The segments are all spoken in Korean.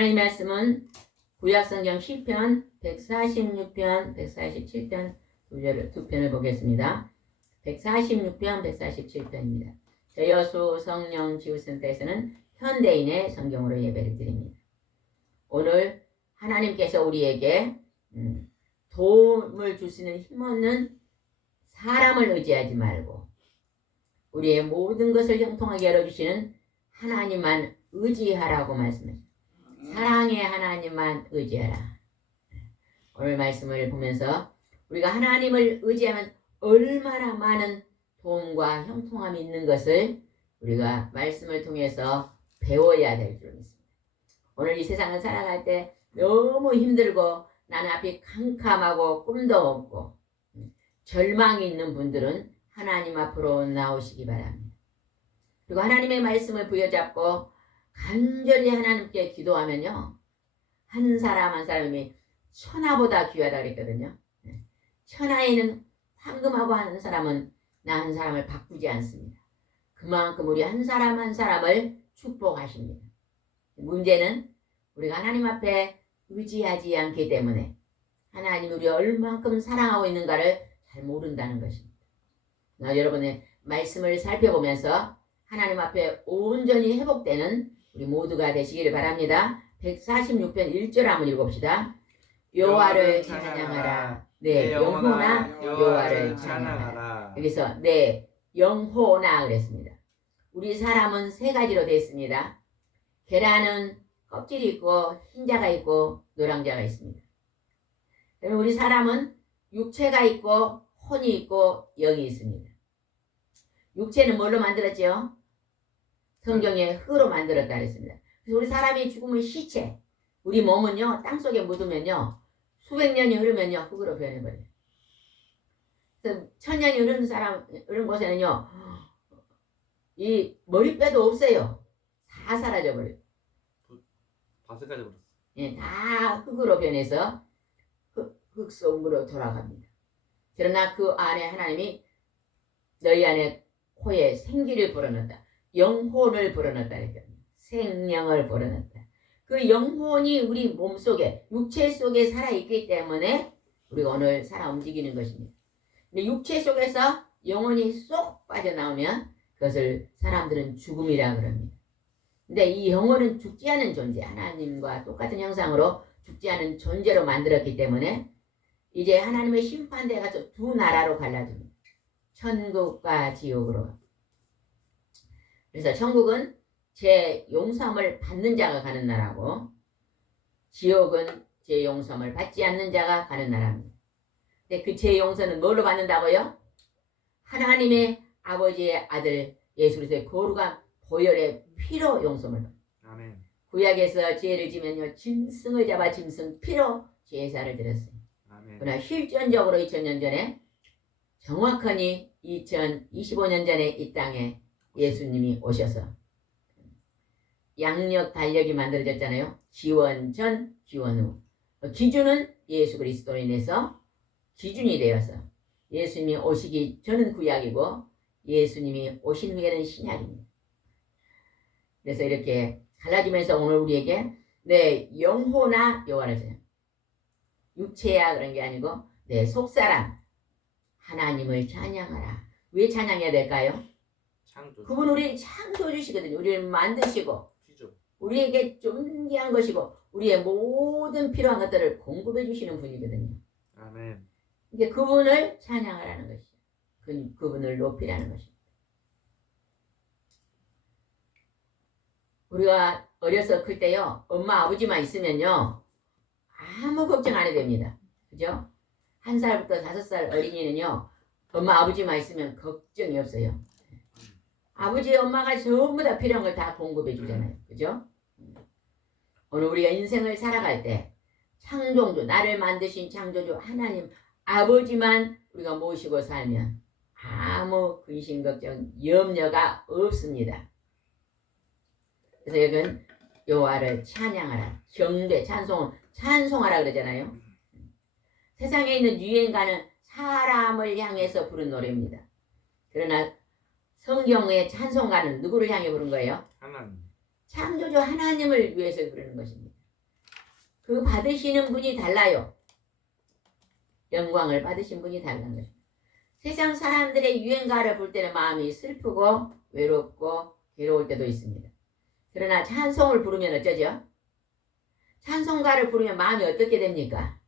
하나님의 말씀은 구약성경 시편 146편, 147편 두 편을 보겠습니다. 146편, 147편입니다. 여수 성령 지구센터에서는 현대인의 성경으로 예배를 드립니다. 오늘 하나님께서 우리에게 도움을 줄 수 있는 힘없는 사람을 의지하지 말고 우리의 모든 것을 형통하게 열어주시는 하나님만 의지하라고 말씀하십니다. 사랑의 하나님만 의지하라. 오늘 말씀을 보면서 우리가 하나님을 의지하면 얼마나 많은 도움과 형통함이 있는 것을 우리가 말씀을 통해서 배워야 될 줄 믿습니다. 오늘 이 세상을 살아갈 때 너무 힘들고 나는 앞이 캄캄하고 꿈도 없고 절망이 있는 분들은 하나님 앞으로 나오시기 바랍니다. 그리고 하나님의 말씀을 부여잡고 간절히 하나님께 기도하면요, 한 사람 한 사람이 천하보다 귀하다 그랬거든요. 천하에 있는 황금하고 한 사람은 나 한 사람을 바꾸지 않습니다. 그만큼 우리 한 사람 한 사람을 축복하십니다. 문제는 우리가 하나님 앞에 의지하지 않기 때문에 하나님이 우리 얼만큼 사랑하고 있는가를 잘 모른다는 것입니다. 여러분의 말씀을 살펴보면서 하나님 앞에 온전히 회복되는 우리 모두가 되시기를 바랍니다. 146편 1절 한번 읽어봅시다. 여호와를 찬양하라. 네, 영혼아 여호와를 찬양하라. 여기서 네, 영혼아 그랬습니다. 우리 사람은 세 가지로 되어 있습니다. 계란은 껍질이 있고 흰자가 있고 노랑자가 있습니다. 그러면 우리 사람은 육체가 있고 혼이 있고 영이 있습니다. 육체는 뭘로 만들었죠? 성경에 흙으로 만들었다 그랬습니다. 그래서 우리 사람이 죽으면 시체, 우리 몸은요 땅속에 묻으면요 수백 년이 흐르면요 흙으로 변해버려요. 그래서 천년이 흐른 곳에는요, 이 머리뼈도 없어요. 다 사라져버려요. 바스까지 버렸어. 예, 다 흙으로 변해서 흙 속으로 돌아갑니다. 그러나 그 안에 하나님이 너희 안에 코에 생기를 불어넣었다. 영혼을 불어넣었다. 생명을 불어넣었다. 그 영혼이 우리 몸속에, 육체 속에 살아있기 때문에 우리가 오늘 살아 움직이는 것입니다. 근데 육체 속에서 영혼이 쏙 빠져나오면 그것을 사람들은 죽음이라 그럽니다. 근데 이 영혼은 죽지 않은 존재, 하나님과 똑같은 형상으로 죽지 않은 존재로 만들었기 때문에 이제 하나님의 심판대에 가서 두 나라로 갈라집니다. 천국과 지옥으로. 그래서 천국은 제 용서함을 받는 자가 가는 나라고, 지옥은 제 용서함을 받지 않는 자가 가는 나라입니다. 근데 그 제 용서는 뭘로 받는다고요? 하나님의 아버지의 아들 예수 그리스도의 거룩한 보혈의 피로 용서를 받습니다. 아멘. 구약에서 죄를 지면요, 짐승을 잡아 짐승 피로 제사를 드렸어요. 아멘. 그러나 실전적으로 2000년 전에, 정확하니 2025년 전에 이 땅에 예수님이 오셔서 양력 달력이 만들어졌잖아요. 기원 전, 기원 후. 기준은 예수 그리스도로 인해서 기준이 되어서, 예수님이 오시기 전은 구약이고 예수님이 오신 후에는 신약입니다. 그래서 이렇게 갈라지면서 오늘 우리에게 내 영혼아 여호와를 찬양, 육체야 그런 게 아니고 내 속사람 하나님을 찬양하라. 왜 찬양해야 될까요? 창조. 그분 우리를 창조주시거든요. 우리를 만드시고 피조. 우리에게 존귀한 것이고 우리의 모든 필요한 것들을 공급해 주시는 분이거든요. 아멘. 이게 그분을 찬양하라는 것이죠. 그분을 높이라는 것입니다. 우리가 어려서 클 때요, 엄마 아버지만 있으면요 아무 걱정 안 해도 됩니다. 그죠? 1살부터 5살 어린이는요, 엄마 아버지만 있으면 걱정이 없어요. 아버지 엄마가 전부 다 필요한 걸 다 공급해 주잖아요. 그죠? 오늘 우리가 인생을 살아갈 때 창조주, 나를 만드신 창조주 하나님 아버지만 우리가 모시고 살면 아무 근심 걱정 염려가 없습니다. 그래서 여기는 여호와를 찬양하라, 경배, 찬송하라 그러잖아요. 세상에 있는 유행가는 사람을 향해서 부른 노래입니다. 그러나 성경의 찬송가는 누구를 향해 부른 거예요? 하나님. 창조주 하나님을 위해서 부르는 것입니다. 그 받으시는 분이 달라요. 영광을 받으신 분이 다른 것입니다. 세상 사람들의 유행가를 볼 때는 마음이 슬프고 외롭고 괴로울 때도 있습니다. 그러나 찬송을 부르면 어쩌죠? 찬송가를 부르면 마음이 어떻게 됩니까?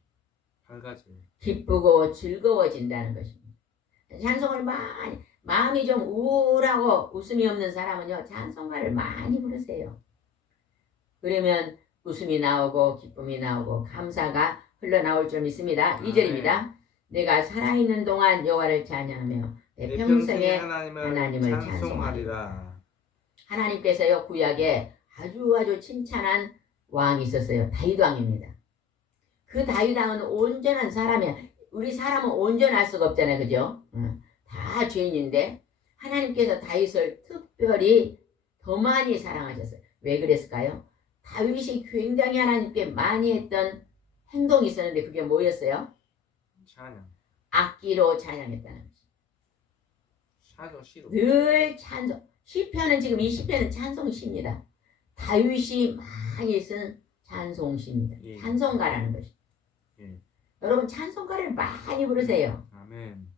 밝아져. 기쁘고 즐거워진다는 것입니다. 찬송을 마음이 좀 우울하고 웃음이 없는 사람은요, 찬송가를 많이 부르세요. 그러면 웃음이 나오고 기쁨이 나오고 감사가 흘러나올 줄 믿습니다. 2절입니다. 내가 살아있는 동안 여호와를 찬양하며 내 평생에 하나님을 찬송하리라. 하나님께서요, 구약에 아주 칭찬한 왕이 있었어요. 다윗 왕입니다. 그 다윗 왕은 온전한 사람이야. 우리 사람은 온전할 수가 없잖아요. 그죠? 다 죄인인데 하나님께서 다윗을 특별히 더 많이 사랑하셨어요. 왜 그랬을까요? 다윗이 굉장히 하나님께 많이 했던 행동이 있었는데 그게 뭐였어요? 찬양. 악기로 찬양했다는 찬송 시로. 늘 찬송. 시편은 지금 이 시편은 찬송시입니다. 다윗이 많이 쓴 찬송시입니다. 예. 찬송가라는 것이. 예. 여러분 찬송가를 많이 부르세요. 아멘.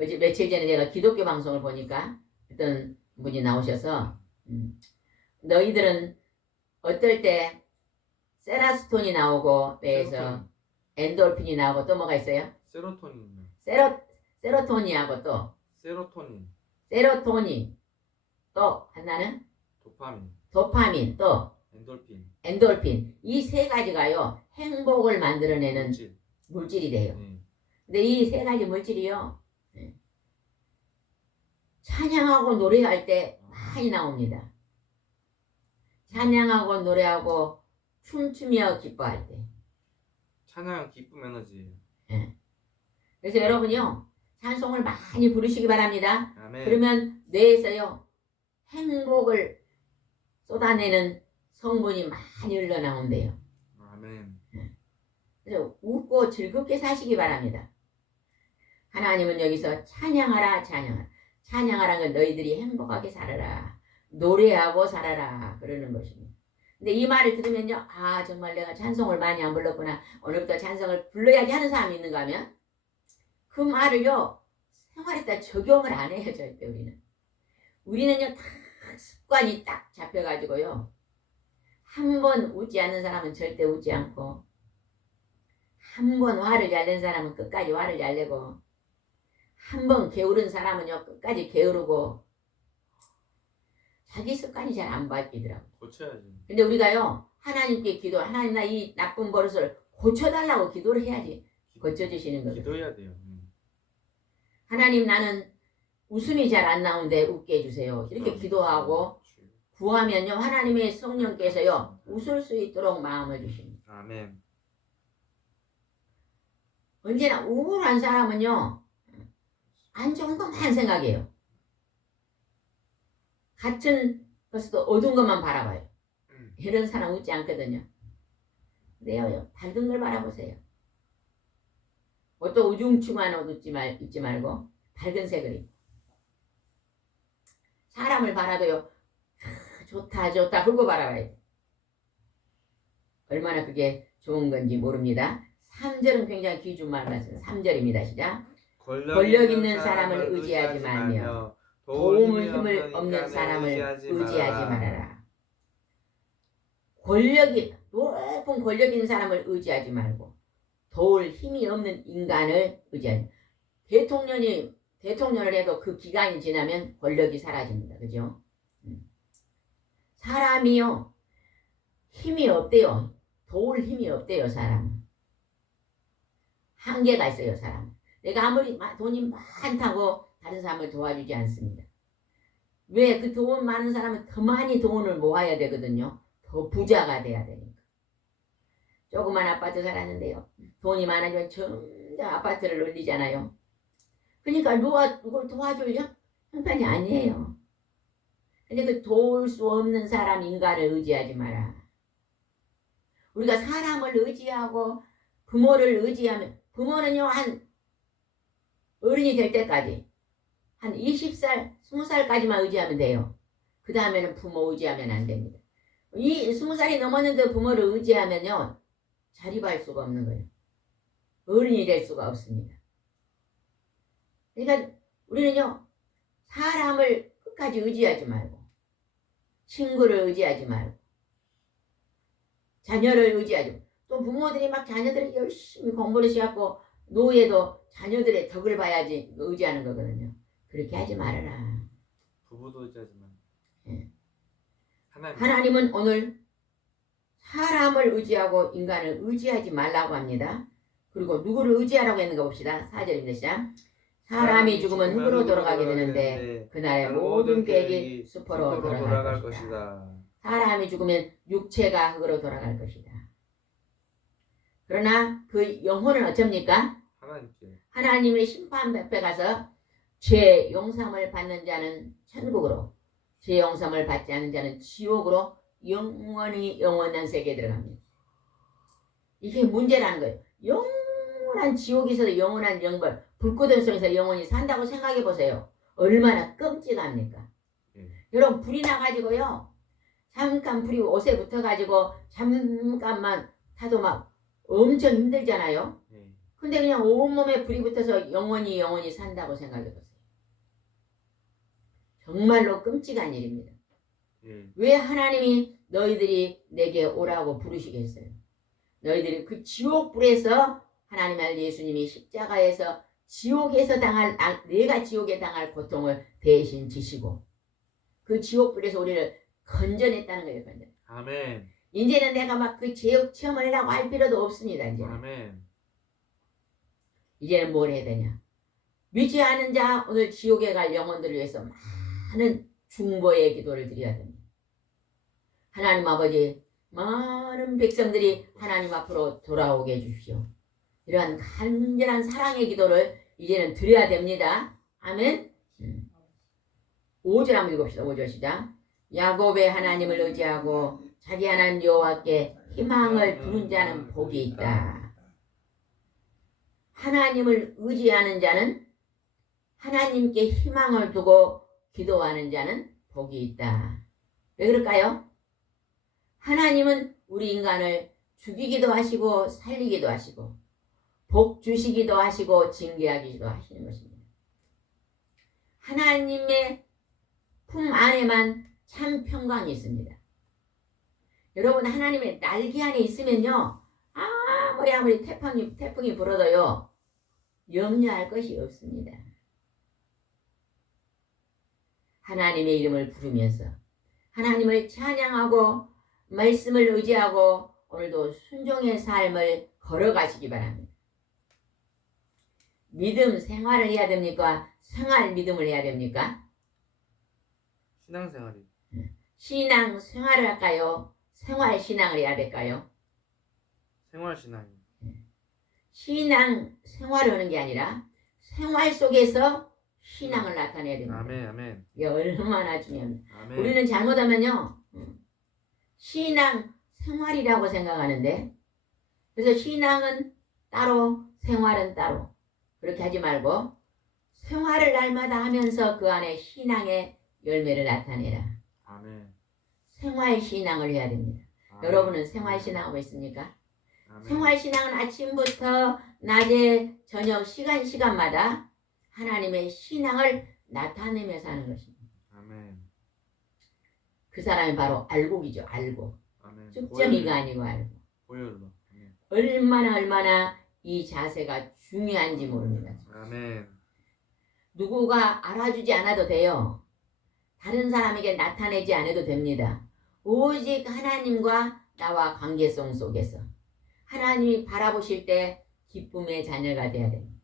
어제 며칠 전에 제가 기독교 방송을 보니까 어떤 분이 나오셔서 너희들은 어떨 때 세라스톤이 나오고 뇌에서 엔돌핀이 나오고 또 뭐가 있어요? 세로토닌. 세로토니하고 또 세로토닌. 또 하나는 도파민. 또 엔돌핀. 이 세 가지가요 행복을 만들어내는 물질이 돼요. 근데 이 세 가지 물질이요 찬양하고 노래할 때 많이 나옵니다. 찬양하고 노래하고 춤추며 기뻐할 때. 찬양 기쁨 에너지. 예. 그래서 여러분요 찬송을 많이 부르시기 바랍니다. 아멘. 그러면 뇌에서요 행복을 쏟아내는 성분이 많이 흘러나온대요. 아멘. 그래서 웃고 즐겁게 사시기 바랍니다. 하나님은 여기서 찬양하라 찬양하라. 찬양하라는 건 너희들이 행복하게 살아라. 노래하고 살아라. 그러는 것입니다. 근데 이 말을 들으면요. 아 정말 내가 찬송을 많이 안 불렀구나. 오늘부터 찬송을 불러야지 하는 사람이 있는가 하면 그 말을요. 생활에다 적용을 안 해요. 절대 우리는. 우리는요. 다 습관이 딱 잡혀가지고요. 한 번 웃지 않는 사람은 절대 웃지 않고 한 번 화를 잘 낸 사람은 끝까지 화를 잘 내고 한 번 게으른 사람은요 끝까지 게으르고 자기 습관이 잘 안 바뀌더라고. 고쳐야지. 근데 우리가요 하나님께 기도, 하나님 나 이 나쁜 버릇을 고쳐달라고 기도를 해야지 고쳐주시는 거예요. 기도해야 돼요. 하나님 나는 웃음이 잘 안 나오는데 웃게 해주세요. 이렇게 기도하고 구하면요 하나님의 성령께서요 웃을 수 있도록 마음을 주십니다. 아멘. 언제나 우울한 사람은요 안 좋은 것만 생각해요. 같은 것도 어두운 것만 바라봐요. 이런 사람 웃지 않거든요. 근데요 밝은 걸 바라보세요. 또 우중충한 옷 입지 말고 밝은 색을 입고 사람을 바라도요 좋다 좋다 그러고 바라봐야 돼. 얼마나 그게 좋은 건지 모릅니다. 3절은 굉장히 귀중 말 같습니다. 3절입니다. 시작. 권력 있는 사람을 의지하지 말며 도움을 힘을 없는 사람을 의지하지 말아라. 높은 권력 있는 사람을 의지하지 말고 도울 힘이 없는 인간을 의지하지. 대통령을 해도 그 기간이 지나면 권력이 사라집니다. 그죠? 사람이요 힘이 없대요. 도울 힘이 없대요. 사람은 한계가 있어요. 사람. 내가 아무리 돈이 많다고 다른 사람을 도와주지 않습니다. 왜? 그 돈 많은 사람은 더 많이 돈을 모아야 되거든요. 더 부자가 돼야 되니까. 조그만 아파트 살았는데요. 돈이 많아지면 점점 아파트를 올리잖아요. 그러니까 누굴 도와줄려? 형편이 아니에요. 근데 그 도울 수 없는 사람 인간을 의지하지 마라. 우리가 사람을 의지하고 부모를 의지하면 부모는요 한 어른이 될 때까지 한 20살, 20살까지만 의지하면 돼요. 그 다음에는 부모 의지하면 안 됩니다. 이 20살이 넘었는데 부모를 의지하면요 자립할 수가 없는 거예요. 어른이 될 수가 없습니다. 그러니까 우리는요 사람을 끝까지 의지하지 말고 친구를 의지하지 말고 자녀를 의지하지 말고 또 부모들이 막 자녀들이 열심히 공부를 시작하고 노예도 자녀들의 덕을 봐야지 의지하는 거거든요. 그렇게 하지 말아라. 부부도 의지하지만 예. 하나님은 오늘 사람을 의지하고 인간을 의지하지 말라고 합니다. 그리고 누구를 의지하라고 했는가 봅시다. 4절입니다. 시작. 사람이 죽으면 흙으로 돌아가게 되는데 그날의 모든 계획이 숲으로 돌아갈 것이다. 사람이 죽으면 육체가 흙으로 돌아갈 것이다. 그러나 그 영혼은 어쩝니까? 하나님의 심판 벽에 가서 죄 용서함을 받는 자는 천국으로, 죄 용서함을 받지 않는 자는 지옥으로 영원한 세계에 들어갑니다. 이게 문제라는 거예요. 영원한 지옥에서 영원한 영벌, 불꽃의 속에서 영원히 산다고 생각해 보세요. 얼마나 끔찍합니까? 여러분 불이 나가지고요. 잠깐 불이 옷에 붙어가지고 잠깐만 타도 막 엄청 힘들잖아요. 근데 그냥 온몸에 불이 붙어서 영원히 산다고 생각해 보세요. 정말로 끔찍한 일입니다. 왜 하나님이 너희들이 내게 오라고 부르시겠어요? 너희들이 그 지옥불에서 하나님 알 예수님이 십자가에서 지옥에서 내가 지옥에 당할 고통을 대신 지시고 그 지옥불에서 우리를 건져냈다는 거예요. 건져. 아멘. 이제는 내가 막 그 지옥 체험하려고 할 필요도 없습니다. 이제는. 아멘. 이제는 뭘 해야 되냐? 믿지 않은 자 오늘 지옥에 갈 영혼들을 위해서 많은 중보의 기도를 드려야 됩니다. 하나님 아버지 많은 백성들이 하나님 앞으로 돌아오게 해주십시오. 이러한 간절한 사랑의 기도를 이제는 드려야 됩니다. 아멘. 5절 한번 읽읍시다. 5절 시작. 야곱의 하나님을 의지하고 자기 하나님 여호와께 희망을 두는 자는 복이 있다. 하나님을 의지하는 자는, 하나님께 희망을 두고 기도하는 자는 복이 있다. 왜 그럴까요? 하나님은 우리 인간을 죽이기도 하시고 살리기도 하시고 복 주시기도 하시고 징계하기도 하시는 것입니다. 하나님의 품 안에만 참 평강이 있습니다. 여러분, 하나님의 날개 안에 있으면요, 아무리 태풍이 불어도요 염려할 것이 없습니다. 하나님의 이름을 부르면서 하나님을 찬양하고 말씀을 의지하고 오늘도 순종의 삶을 걸어가시기 바랍니다. 믿음 생활을 해야 됩니까? 생활 믿음을 해야 됩니까? 신앙생활이. 신앙 생활을 할까요? 생활 신앙을 해야 될까요? 생활신앙이. 신앙 생활을 하는 게 아니라 생활 속에서 신앙을 나타내야 됩니다. 아멘, 아멘. 이게 얼마나 중요합니다. 아멘. 우리는 잘못하면요 신앙 생활이라고 생각하는데, 그래서 신앙은 따로 생활은 따로 그렇게 하지 말고 생활을 날마다 하면서 그 안에 신앙의 열매를 나타내라. 아멘. 생활 신앙을 해야 됩니다. 아멘. 여러분은 생활 신앙하고 있습니까? 아멘. 생활 신앙은 아침부터 낮에 저녁 시간마다 하나님의 신앙을 나타내면서 하는 것입니다. 아멘. 그 사람이 바로 알곡이죠. 알곡. 아멘. 쭉정이가 아니고 알곡. 보혈로. 아멘. 얼마나 이 자세가 중요한지 모릅니다. 아멘. 누구가 알아주지 않아도 돼요. 다른 사람에게 나타내지 않아도 됩니다. 오직 하나님과 나와 관계성 속에서 하나님이 바라보실 때 기쁨의 자녀가 되어야 됩니다.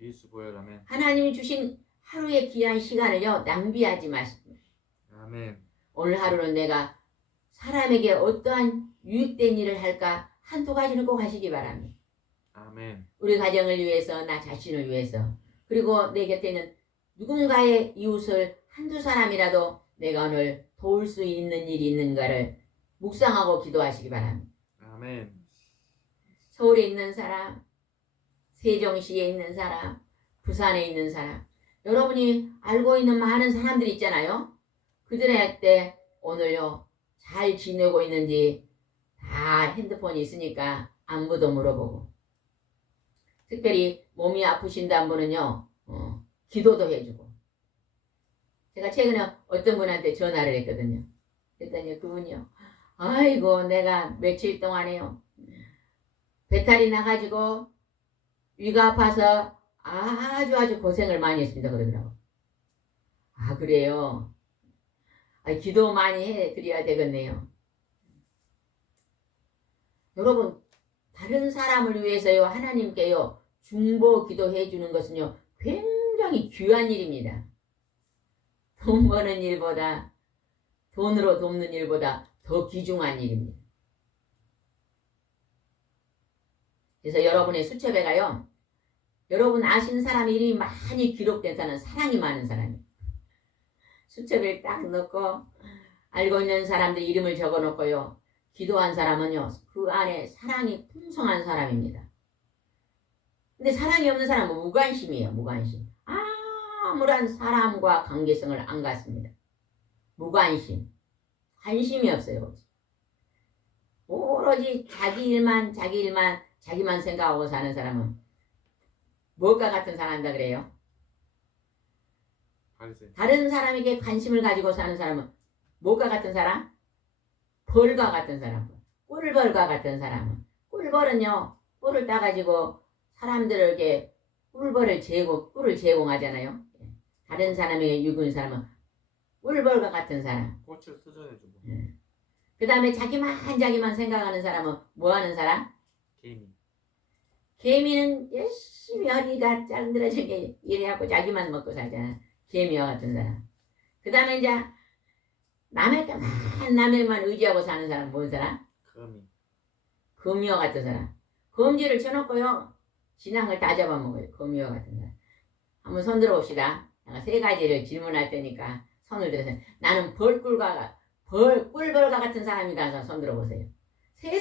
예수 보혈. 아멘. 하나님이 주신 하루의 귀한 시간을요 낭비하지 마십시오. 아멘. 오늘 하루는 내가 사람에게 어떠한 유익된 일을 할까 한두 가지는 꼭 하시기 바랍니다. 아멘. 우리 가정을 위해서, 나 자신을 위해서, 그리고 내 곁에 있는 누군가의 이웃을 한두 사람이라도 내가 오늘 도울 수 있는 일이 있는가를 묵상하고 기도하시기 바랍니다. 아멘. 서울에 있는 사람, 세종시에 있는 사람, 부산에 있는 사람, 여러분이 알고 있는 많은 사람들이 있잖아요. 그들한테 오늘요 잘 지내고 있는지 다 핸드폰이 있으니까 안부도 물어보고, 특별히 몸이 아프신다는 분은요 기도도 해주고. 제가 최근에 어떤 분한테 전화를 했거든요. 그랬더니 그분이요, 아이고 내가 며칠 동안에요 배탈이 나가지고 위가 아파서 아주 고생을 많이 했습니다 그러더라고. 아 그래요? 기도 많이 해드려야 되겠네요. 여러분, 다른 사람을 위해서요 하나님께요 중보 기도해 주는 것은요 굉장히 귀한 일입니다. 돈 버는 일보다, 돈으로 돕는 일보다 더 귀중한 일입니다. 그래서 여러분의 수첩에가요 여러분 아신 사람 이름이 많이 기록된 사람은 사랑이 많은 사람이에요. 수첩에 딱 넣고 알고 있는 사람들 이름을 적어 놓고요 기도한 사람은요 그 안에 사랑이 풍성한 사람입니다. 근데 사랑이 없는 사람은 무관심이에요. 무관심. 아무런 사람과 관계성을 안 갖습니다. 무관심. 관심이 없어요. 오로지 자기 일만 자기만 생각하고 사는 사람은 무엇과 같은 사람이다 그래요? 바리새인. 다른 사람에게 관심을 가지고 사는 사람은 무엇과 같은 사람? 벌과 같은 사람. 꿀벌과 같은 사람은, 꿀벌은요 꿀을 따가지고 사람들에게 꿀을 제공하잖아요. 다른 사람에게 유익한 사람은 꿀벌과 같은 사람. 꽃을 수전해주고. 그 다음에 자기만 생각하는 사람은 뭐하는 사람? 개미. 개미는 열심히 허리가 짱들어지게 일해갖고 자기만 먹고 살잖아. 개미와 같은 사람. 그 다음에 이제 남에만 의지하고 사는 사람 뭔 사람? 거미. 거미와 같은 사람. 검지를 쳐놓고요. 진앙을 다 잡아먹어요. 거미와 같은 사람. 한번 손 들어봅시다. 내가 세 가지를 질문할 테니까 손을 들어서 나는 꿀벌과 같은 사람이다. 손 들어보세요. 세 개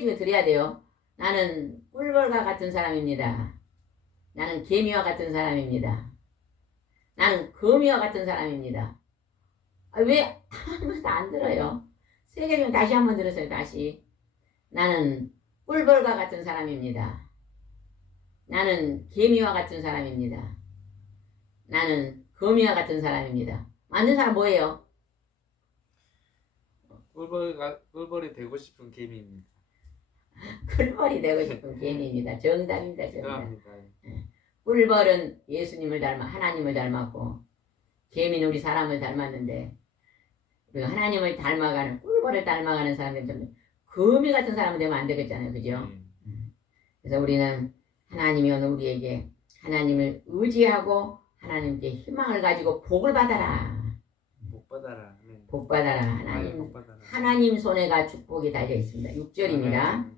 중에 드려야 돼요. 나는 꿀벌과 같은 사람입니다. 나는 개미와 같은 사람입니다. 나는 거미와 같은 사람입니다. 왜 아무도 안 들어요? 세 개 중에 다시 한번 들으세요. 다시. 나는 꿀벌과 같은 사람입니다. 나는 개미와 같은 사람입니다. 나는 거미와 같은 사람입니다. 맞는 사람 뭐예요? 꿀벌이 되고 싶은 개미입니다. 꿀벌이 되고 싶은 개미입니다. 정답입니다. 정답. 죄송합니다. 꿀벌은 예수님을 하나님을 닮았고 개미는 우리 사람을 닮았는데 우리가 하나님을 닮아가는 꿀벌을 닮아가는 사람들 좀 거미 같은 사람은 되면 안 되겠잖아요. 그죠? 그래서 우리는 하나님이 오늘 우리에게 하나님을 의지하고 하나님께 희망을 가지고 복을 받아라. 복 받아라. 아멘. 복 받아라. 아멘, 복 받아라. 하나님 손에가 축복이 달려 있습니다. 6절입니다.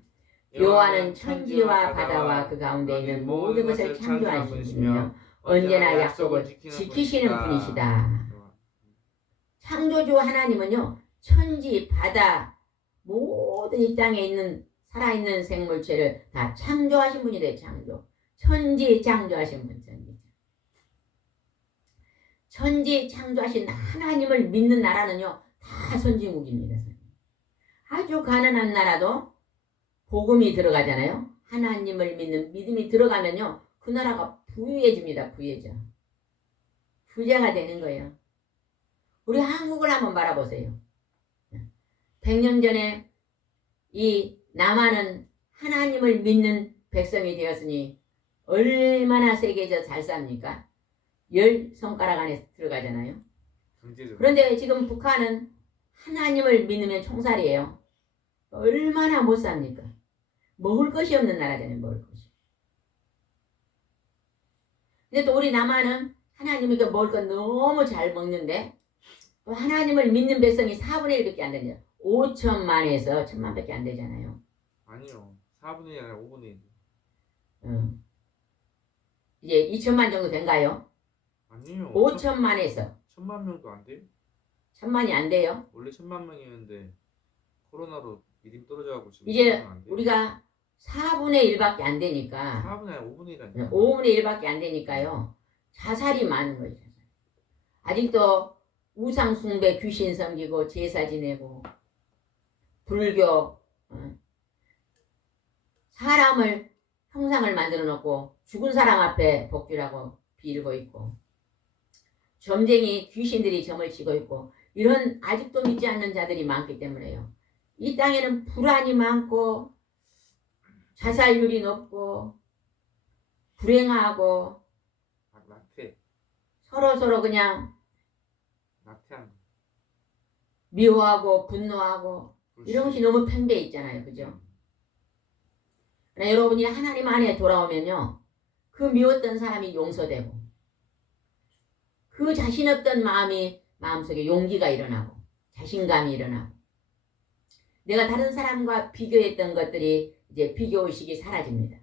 여호와는 천지와 바다와 그 가운데 있는 모든 것을 창조하신 분이며 언제나 약속을 지키시는 분이시다. 창조주 하나님은요, 천지, 바다, 모든 이 땅에 있는 살아있는 생물체를 다 창조하신 분이 돼요. 천지 창조하신 분. 천지 창조하신 하나님을 믿는 나라는요, 다 선진국입니다. 아주 가난한 나라도 복음이 들어가잖아요. 하나님을 믿는 믿음이 들어가면요, 그 나라가 부유해집니다. 부자가 되는 거예요. 우리 한국을 한번 바라보세요. 100년 전에 이 남한은 하나님을 믿는 백성이 되었으니 얼마나 세계에서 잘 삽니까? 10손가락 안에 들어가잖아요. 그런데 지금 북한은 하나님을 믿으면 총살이에요. 얼마나 못 삽니까? 먹을 것이 없는 나라잖아요. 먹을 것이. 근데 또 우리 남한은 하나님에게 먹을 거 너무 잘 먹는데 또 하나님을 믿는 백성이 4분의 1밖에 안 되냐. 5천만에서 1,000만밖에 안 되잖아요. 아니요. 4분의 1 아니라 5분의 1. 이제 2천만 정도 된가요? 아니요. 5천만에서 1,000만 명도 안 돼요? 1,000만이 안 돼요? 원래 1,000만 명이었는데 코로나로 믿음 떨어져가고 지금 이제 1,000만 안 돼요. 우리가 4분의 1밖에 안 되니까 4분의 1 5분의 1 아니에요? 5분의 1밖에 안 되니까요. 자살이 많은 거예요. 아직도 우상 숭배, 귀신 섬기고 제사 지내고 불교, 사람을 형상을 만들어 놓고 죽은 사람 앞에 복귀라고 빌고 있고 점쟁이 귀신들이 점을 치고 있고 이런 아직도 믿지 않는 자들이 많기 때문에요. 이 땅에는 불안이 많고 자살률이 높고 불행하고 낙태. 서로 그냥 낙태한. 미워하고 분노하고 이런 것이 너무 팽배해 있잖아요. 그죠? 그러나 여러분이 하나님 안에 돌아오면요. 그 미웠던 사람이 용서되고 그 자신 없던 마음속에 용기가 일어나고 자신감이 일어나고 내가 다른 사람과 비교했던 것들이 이제 비교의식이 사라집니다.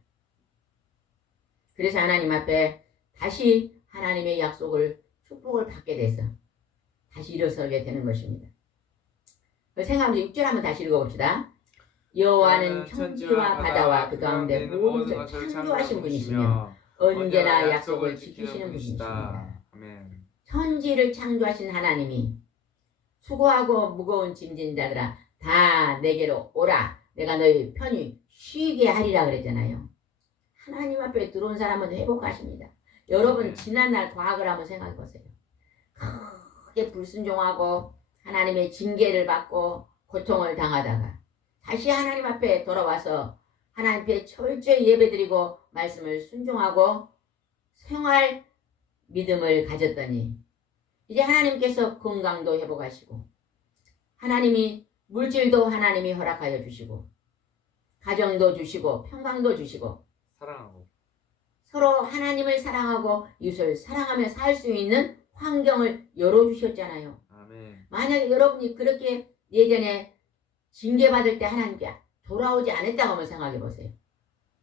그래서 하나님 앞에 다시 하나님의 약속을 축복을 받게 돼서 다시 일어서게 되는 것입니다. 생각하면서 6절 한번 다시 읽어봅시다. 여호와는 천지와 바다와 그 가운데 모든 것을 창조하신 분이시며 언제나 약속을 지키시는 분이십니다. 아멘. 천지를 창조하신 하나님이 수고하고 무거운 짐진 자들아 다 내게로 오라. 내가 너희 편히 쉬게 하리라 그랬잖아요. 하나님 앞에 들어온 사람은 회복하십니다. 여러분 지난날 과거를 한번 생각해 보세요. 크게 불순종하고 하나님의 징계를 받고 고통을 당하다가 다시 하나님 앞에 돌아와서 하나님 앞에 철저히 예배드리고 말씀을 순종하고 생활 믿음을 가졌더니 이제 하나님께서 건강도 회복하시고 하나님이 물질도 하나님이 허락하여 주시고 가정도 주시고 평강도 주시고 사랑하고 서로 하나님을 사랑하고 이웃을 사랑하며 살 수 있는 환경을 열어주셨잖아요. 아멘. 만약에 여러분이 그렇게 예전에 징계받을 때 하나님께 돌아오지 않았다고 한번 생각해 보세요.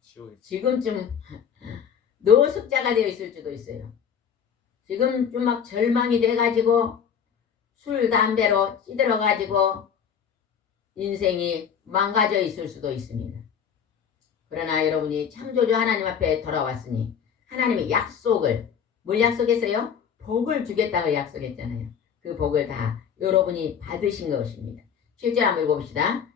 지옥이 지금쯤 노숙자가 되어 있을 수도 있어요. 지금쯤 막 절망이 돼가지고 술, 담배로 찌들어가지고 인생이 망가져 있을 수도 있습니다. 그러나 여러분이 창조주 하나님 앞에 돌아왔으니 하나님의 약속을 뭘 약속했어요? 복을 주겠다고 약속했잖아요. 그 복을 다 여러분이 받으신 것입니다. 7절 한번 읽어봅시다.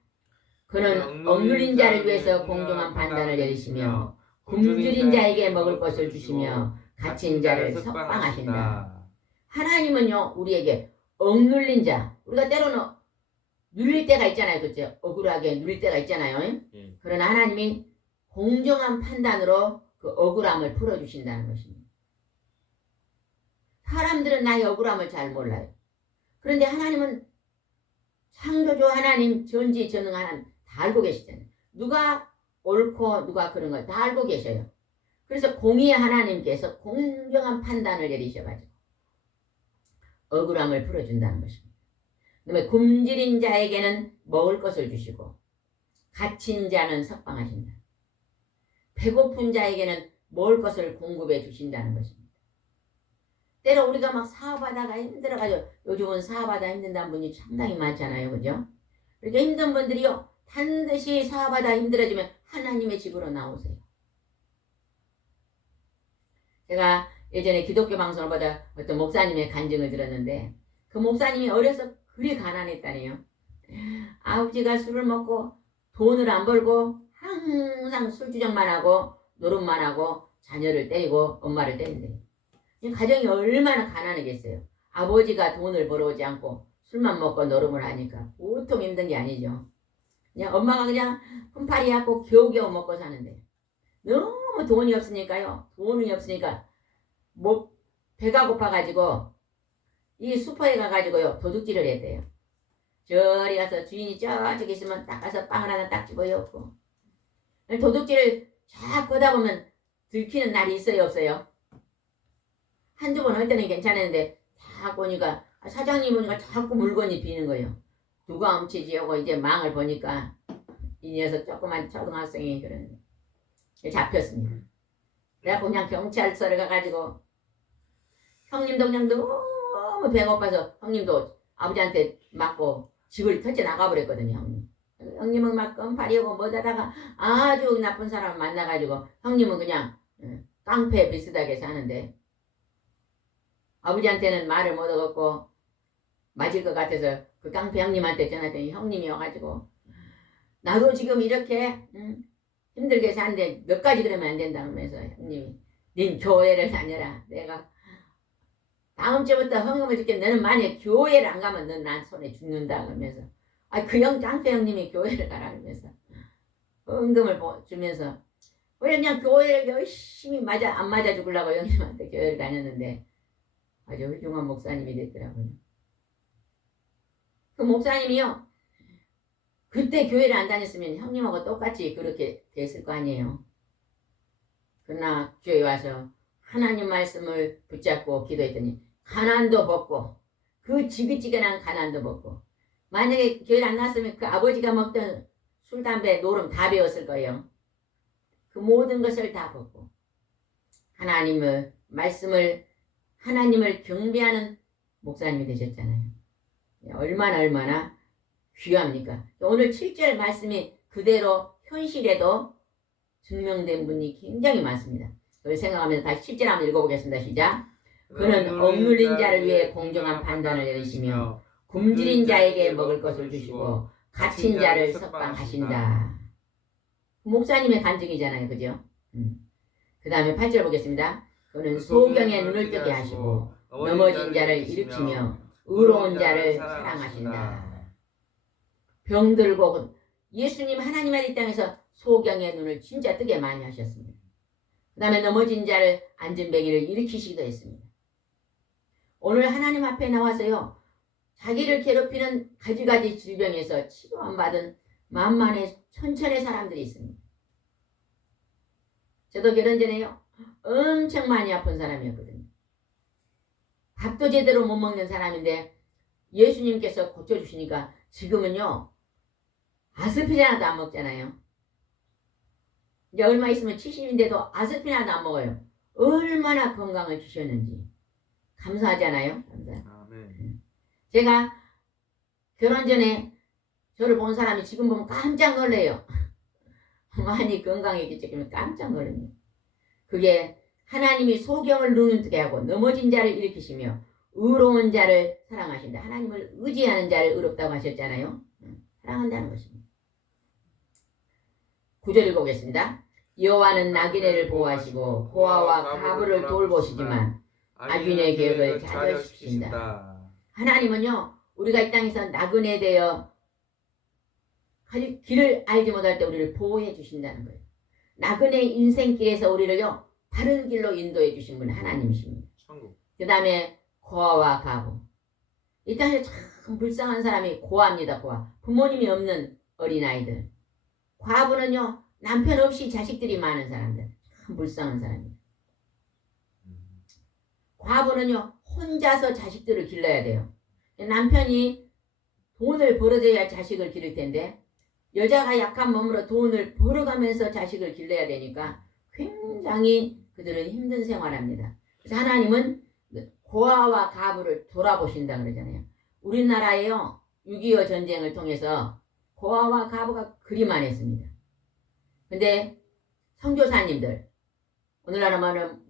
그는 억눌린 자를 위해서 공정한 판단을 내리시며 굶주린 자에게 먹을 것을 주시며 갇힌 자를 석방하신다. 하나님은요 우리에게 억눌린 자, 우리가 때로는 눌릴 때가 있잖아요. 그렇죠? 억울하게 눌릴 때가 있잖아요. 그러나 하나님이 공정한 판단으로 그 억울함을 풀어주신다는 것입니다. 사람들은 나의 억울함을 잘 몰라요. 그런데 하나님은 창조주 하나님, 전지전능 하나님 다 알고 계시잖아요. 누가 옳고 누가 그런 걸 다 알고 계셔요. 그래서 공의의 하나님께서 공정한 판단을 내리셔가지고 억울함을 풀어준다는 것입니다. 그다음에 굶주린 자에게는 먹을 것을 주시고 갇힌 자는 석방하신다. 배고픈 자에게는 먹을 것을 공급해 주신다는 것입니다. 때로 우리가 막 사업하다가 힘들어가지고 요즘은 사업하다 힘든다는 분이 상당히 많잖아요. 그죠? 그러니까 힘든 분들이요 반드시 사업하다 힘들어지면 하나님의 집으로 나오세요. 제가 예전에 기독교 방송을 보다 어떤 목사님의 간증을 들었는데 그 목사님이 어려서 그리 가난했다네요. 아버지가 술을 먹고 돈을 안 벌고 항상 술주정만 하고 노름만 하고 자녀를 때리고 엄마를 때린대요. 가정이 얼마나 가난하겠어요. 아버지가 돈을 벌어오지 않고 술만 먹고 노름을 하니까 보통 힘든 게 아니죠. 그냥 엄마가 그냥 품팔이 하고 겨우겨우 먹고 사는데 너무 돈이 없으니까요. 돈이 없으니까 뭐 배가 고파가지고 이 슈퍼에 가가지고요 도둑질을 했대요. 저리 가서 주인이 저쪽에 있으면 딱 가서 빵을 하나 딱 집어였고 도둑질을 쫙 보다 보면 들키는 날이 있어요 없어요? 한두 번 할 때는 괜찮았는데 다 보니까 사장님 보니까 자꾸 물건이 비는 거예요. 누가 훔치지 하고 이제 망을 보니까 이 녀석 조그만 초등학생이 그러는데 잡혔습니다. 내가 그냥 경찰서를 가가지고 형님도 그냥 너무 배고파서 형님도 아버지한테 맞고 집을 터져 나가버렸거든요. 형님은 막 껌파리하고 뭐다다가 아주 나쁜 사람 만나가지고 형님은 그냥 깡패 비슷하게 사는데 아버지한테는 말을 못 얻었고 맞을 것 같아서 그 깡패 형님한테 전화했더니 형님이 와가지고 나도 지금 이렇게 힘들게 사는데 몇 가지 그러면 안 된다 그러면서 형님이 닌 교회를 다녀라. 내가 다음 주부터 헌금을 줄게. 너는 만약 교회를 안 가면 넌 난 손에 죽는다 그러면서 그 깡패 형님이 교회를 가라 그러면서 헌금을 주면서 그냥 교회를 열심히 안 맞아 죽으려고 형님한테 교회를 다녔는데 아주 훌륭한 목사님이 됐더라고요. 그 목사님이요 그때 교회를 안 다녔으면 형님하고 똑같이 그렇게 됐을 거 아니에요. 그러나 교회 와서 하나님 말씀을 붙잡고 기도했더니 가난도 벗고 그 지긋지긋한 가난도 벗고 만약에 교회를 안 나왔으면 그 아버지가 먹던 술, 담배, 노름 다 배웠을 거예요. 그 모든 것을 다 벗고 하나님의 말씀을 하나님을 경배하는 목사님이 되셨잖아요. 얼마나 귀합니까? 오늘 7절 말씀이 그대로 현실에도 증명된 분이 굉장히 많습니다. 그걸 생각하면서 다시 10절 한번 읽어보겠습니다. 시작. 그는 억눌린 자를 위해 공정한 판단을 내리시며 굶주린 자에게 먹을 것을 주시고 갇힌 자를 석방하신다. 목사님의 간증이잖아요. 그죠? 그 다음에 8절 보겠습니다. 그는 소경의 눈을 뜨게 하시고 넘어진 자를 일으키며 의로운 자를 사랑하신다. 병들고 예수님 하나님의 이 땅에서 소경의 눈을 진짜 뜨게 많이 하셨습니다. 그 다음에 넘어진 자를 안전뱅이를 일으키시기도 했습니다. 오늘 하나님 앞에 나와서요. 자기를 괴롭히는 가지가지 질병에서 치료 안 받은 만만의 천천의 사람들이 있습니다. 저도 결혼 전에요. 엄청 많이 아픈 사람이었거든요. 밥도 제대로 못 먹는 사람인데 예수님께서 고쳐주시니까 지금은요. 아스피린 하나도 안 먹잖아요. 이제 얼마 있으면 70인데도 아스피린도 안 먹어요. 얼마나 건강을 주셨는지 감사하잖아요. 감사. 아멘. 제가 결혼 전에 저를 본 사람이 지금 보면 깜짝 놀래요. 많이 건강해졌기 때문에 깜짝 놀랍니다. 그게 하나님이 소경을 눈뜨게 하고 넘어진 자를 일으키시며 의로운 자를 사랑하신다. 하나님을 의지하는 자를 의롭다고 하셨잖아요. 사랑한다는 것입니다. 9절 읽어보겠습니다. 여호와는 나그네를 보호하시고 고아와 가부를 돌보시지만 악인의 계획을 좌절시키신다. 하나님은요, 우리가 이 땅에서 나그네 되어 길을 알지 못할 때 우리를 보호해 주신다는 거예요. 나그네 인생길에서 우리를요, 바른 길로 인도해 주신 분은 하나님이십니다. 그 다음에 고아와 가부. 이 땅에서 참 불쌍한 사람이 고아입니다. 고아. 부모님이 없는 어린아이들. 과부는요, 남편 없이 자식들이 많은 사람들. 참 불쌍한 사람입니다. 과부는요, 혼자서 자식들을 길러야 돼요. 남편이 돈을 벌어줘야 자식을 기를 텐데 여자가 약한 몸으로 돈을 벌어가면서 자식을 길러야 되니까 굉장히 그들은 힘든 생활합니다. 그래서 하나님은 고아와 가부를 돌아보신다 그러잖아요. 우리나라에요, 6.25 전쟁을 통해서 고아와 가부가 그리 많았습니다. 근데 선교사님들, 오늘날은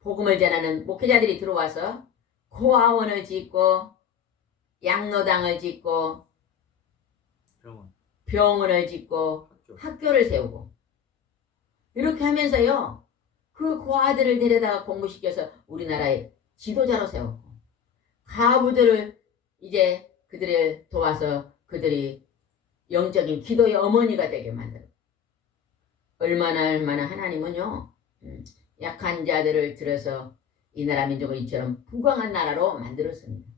복음을 전하는 목회자들이 들어와서 고아원을 짓고 양로당을 짓고 병원을 짓고 학교를 세우고 이렇게 하면서요, 그 고아들을 데려다가 공부시켜서 우리나라의 지도자로 세웠고 가부들을 이제 그들을 도와서 그들이 영적인 기도의 어머니가 되게 만들고 얼마나 하나님은요, 약한 자들을 들어서 이 나라 민족을 이처럼 부강한 나라로 만들었습니다.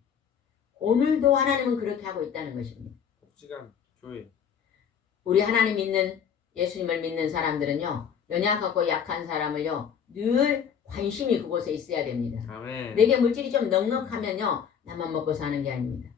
오늘도 하나님은 그렇게 하고 있다는 것입니다. 복지관 교회. 우리 하나님 믿는, 예수님을 믿는 사람들은요, 연약하고 약한 사람을요, 늘 관심이 그곳에 있어야 됩니다. 아멘. 내게 물질이 좀 넉넉하면요, 나만 먹고 사는 게 아닙니다.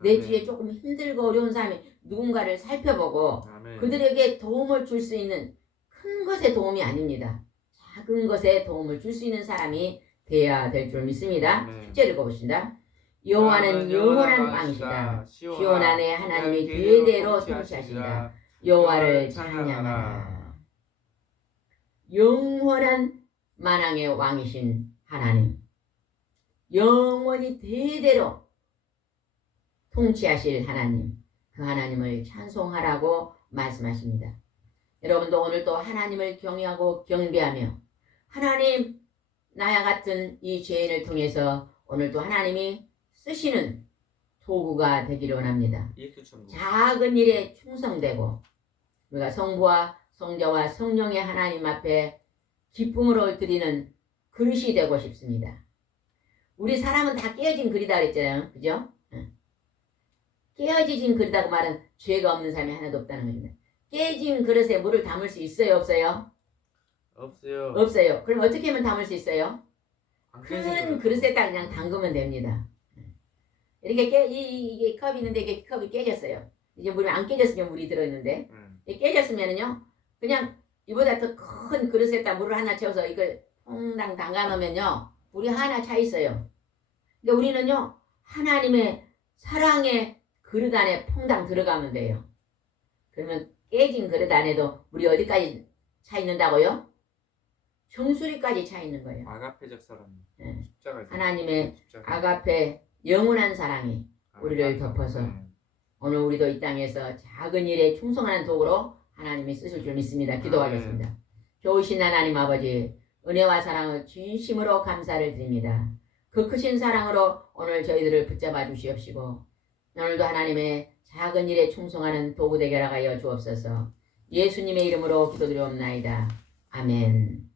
내 아멘. 주위에 조금 힘들고 어려운 사람이 누군가를 살펴보고 아멘. 그들에게 도움을 줄 수 있는 큰 것의 도움이 아닙니다. 작은 것에 도움을 줄 수 있는 사람이 되어야 될 줄 믿습니다. 아멘. 10절 읽어보신다. 여호와는 영원한 왕이시다. 시온 안에 하나님이 대대로 통치하신다. 여호와를 찬양하라. 영원한 만왕의 왕이신 하나님, 영원히 대대로 통치하실 하나님, 그 하나님을 찬송하라고 말씀하십니다. 여러분도 오늘 또 하나님을 경외하고 경배하며 하나님, 나와 같은 이 죄인을 통해서 오늘도 하나님이 쓰시는 도구가 되기를 원합니다. 작은 일에 충성되고 우리가 성부와 성자와 성령의 하나님 앞에 기쁨으로 드리는 그릇이 되고 싶습니다. 우리 사람은 다 깨어진 그릇이다 그랬잖아요. 그죠? 깨어진 그릇이라고 말은 죄가 없는 사람이 하나도 없다는 겁니다. 깨진 그릇에 물을 담을 수 있어요? 없어요? 없어요. 없어요. 그럼 어떻게 하면 담을 수 있어요? 안 큰 깨진 그릇에다 그냥 담그면 됩니다. 이렇게 이게 컵이 있는데 이게 컵이 깨졌어요. 이제 물이 안 깨졌으면 물이 들어있는데 깨졌으면은요, 그냥 이보다 더 큰 그릇에다 물을 하나 채워서 이걸 퐁당 담가 놓으면요, 물이 하나 차 있어요. 그러니까 우리는요, 하나님의 사랑의 그릇 안에 퐁당 들어가면 돼요. 그러면 깨진 그릇 안에도 물이 어디까지 차 있는다고요? 정수리까지 차 있는 거예요. 아가페적 사람. 네. 십자가에서. 하나님의 십자가. 아가페 영원한 사랑이 우리를 아멘. 덮어서 네. 오늘 우리도 이 땅에서 작은 일에 충성하는 도구로 하나님이 쓰실 줄 믿습니다. 기도하겠습니다. 좋으신 하나님 아버지, 은혜와 사랑을 진심으로 감사를 드립니다. 그 크신 사랑으로 오늘 저희들을 붙잡아 주시옵시고 오늘도 하나님의 작은 일에 충성하는 도구 되게 하여 주옵소서. 예수님의 이름으로 기도드리옵나이다. 아멘.